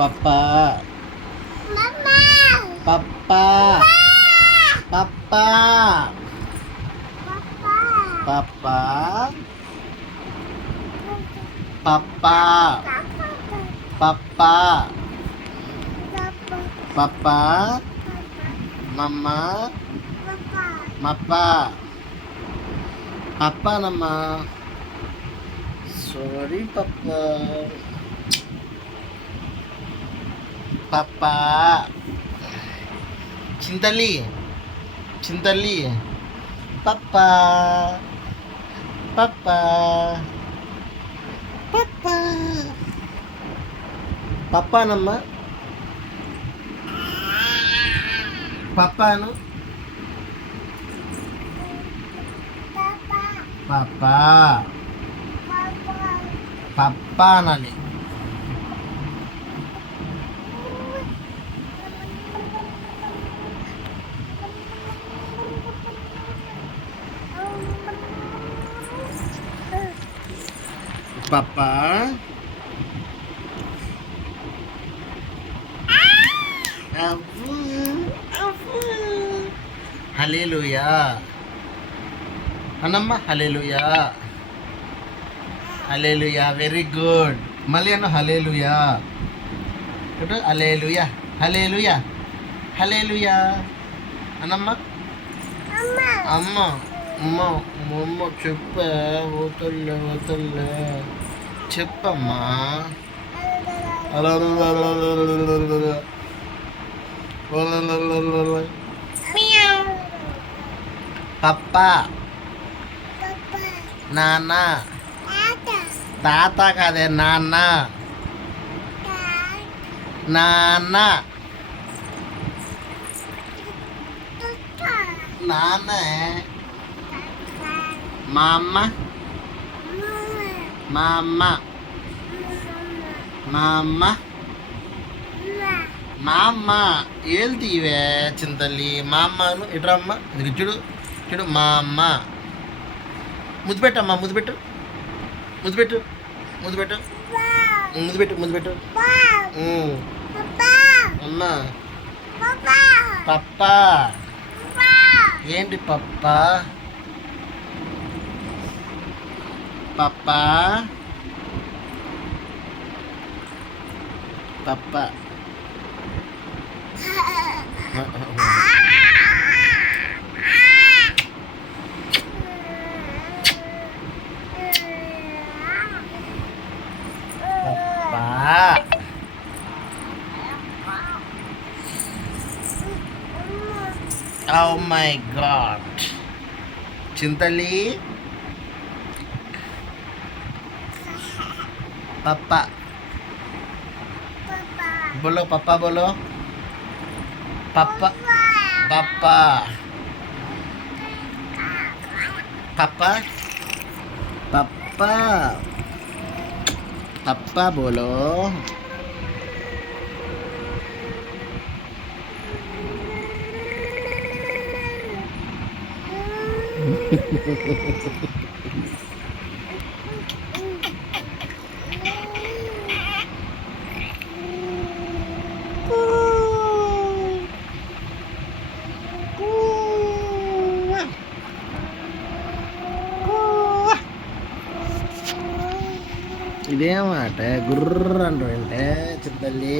పప్పా పప్పా పప్పా పప్పా పప్పా పప్పా పప్పా మమ్మ మప్ప పప్పానమ్మా సారీ పప్పా పప్పా చింతల్లి చింతల్లి పప్పా పప్పా పప్పా పప్పానమ్మా పప్పాను పప్పా పప్పానని పప్పా హల్లెలూయా అన్నమ్మ హల్లెలూయా హల్లెలూయా very good మళ్ళీ అన్న హల్లెలూయా ఇప్పుడు హల్లెలూయా హల్లెలూయా హల్లెలూయా అన్నమ్మ అమ్మ అమ్మ అమ్మ చెప్ప వతల్లే వతల్లే చెప్పమ్మా పప్పా నాన్న తాత కాదే నాన్న నాన్న నాన్న మా అమ్మ మా అమ్మ మా అమ్మ మా అమ్మ ఏళ్తీవే చింతల్లి మా అమ్మను ఇట్రమ్మ ఇది చూడు చూడు మా అమ్మ ముద్దు పెట్టమ్మా ముద్దు పెట్టు ముద్దు పెట్టు ముద్దు పెట్టు ముద్దు పెట్టు ముద్దు పెట్టు అమ్మ పప్పా ఏంటి పప్పా పప్పా పప్పా Oh my God. చింతల్లి పప్పా बोलो पप्पा बोलो पप्पा पप्पा पप्पा पप्पा पप्पा बोलो ఇదేమాట గుర్ర అంటే చింతల్లి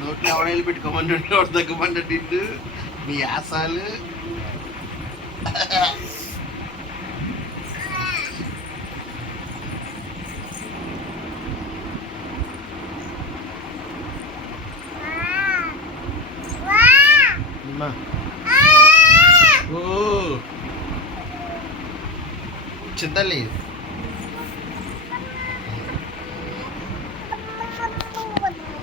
నోట్లో ఎవడేళ్ళు పెట్టుకోమని నోటి తగ్గమంటే నిన్ను నీ ఆశాలు చింతల్లి